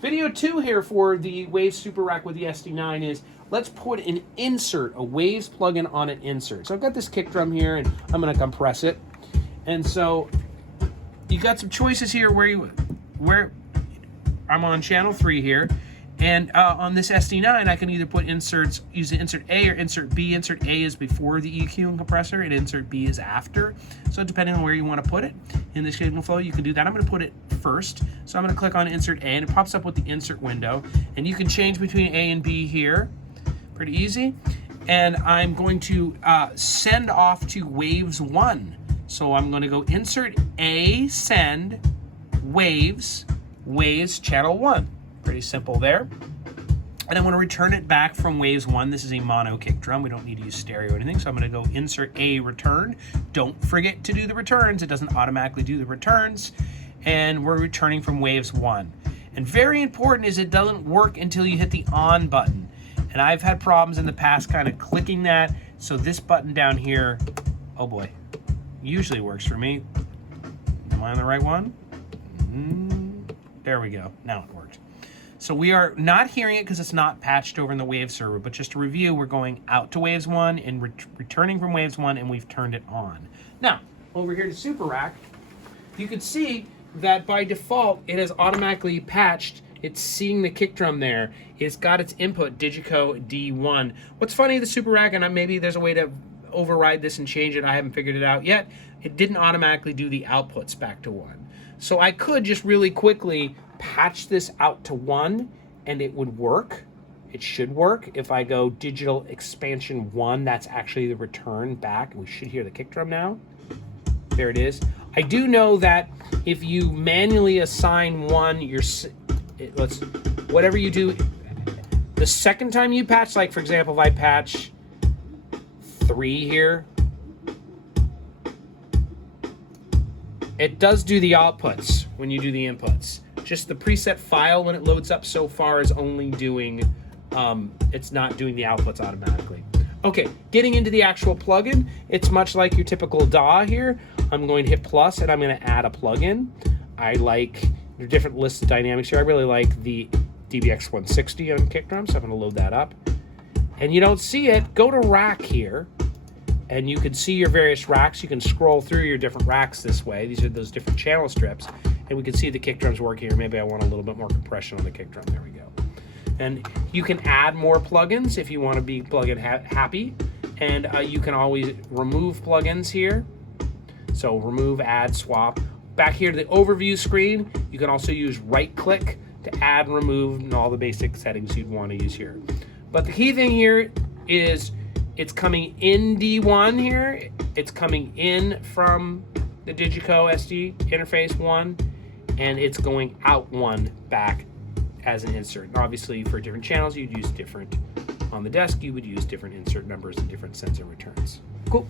Video 2 here for the Waves Super Rack with the SD9 is let's put an insert, a Waves plugin on an insert. So I've got this kick drum here and I'm going to compress it. And so you got some choices here where I'm on channel 3 here. And on this SD9, I can either put inserts, use the insert A or insert B. Insert A is before the EQ and compressor, and insert B is after. So depending on where you want to put it, in this signal flow, you can do that. I'm going to put it first. So I'm going to click on insert A, and it pops up with the insert window. And you can change between A and B here. Pretty easy. And I'm going to send off to Waves 1. So I'm going to go insert A, send, Waves, channel 1. Pretty simple there. And I want to return it back from Waves 1. This is a mono kick drum. We don't need to use stereo or anything. So I'm going to go insert A, return. Don't forget to do the returns. It doesn't automatically do the returns. And we're returning from Waves 1. And very important is it doesn't work until you hit the on button. And I've had problems in the past kind of clicking that. So this button down here, oh boy, usually works for me. Am I on the right one? There we go. Now it worked. So we are not hearing it because it's not patched over in the Waves server, but just to review, we're going out to Waves 1 and returning from Waves 1, and we've turned it on. Now, over here to Super Rack, you can see that by default, it has automatically patched. It's seeing the kick drum there. It's got its input, Digico D1. What's funny, the Super Rack, and maybe there's a way to override this and change it, I haven't figured it out yet, it didn't automatically do the outputs back to 1. So I could just really quickly patch this out to 1 and it would work. It should work. If I go digital expansion 1, that's actually the return back. We should hear the kick drum now. There it is. I do know that if you manually assign 1, whatever you do, the second time you patch, like for example, if I patch 3 here, it does do the outputs when you do the inputs. Just the preset file, when it loads up so far, is only doing, it's not doing the outputs automatically. Okay, getting into the actual plugin, it's much like your typical DAW here. I'm going to hit plus and I'm going to add a plugin. I like the different lists of dynamics here. I really like the DBX 160 on kick drum, so I'm going to load that up. And you don't see it, go to rack here. And you can see your various racks. You can scroll through your different racks this way. These are those different channel strips. And we can see the kick drums work here. Maybe I want a little bit more compression on the kick drum. There we go. And you can add more plugins if you want to be plugin happy. And you can always remove plugins here. So remove, add, swap. Back here to the overview screen, you can also use right click to add and remove and all the basic settings you'd want to use here. But the key thing here is it's coming in D1 here. It's coming in from the Digico SD interface 1, and it's going out 1 back as an insert. And obviously, for different channels, you'd use different, on the desk, you would use different insert numbers and different sensor returns. Cool.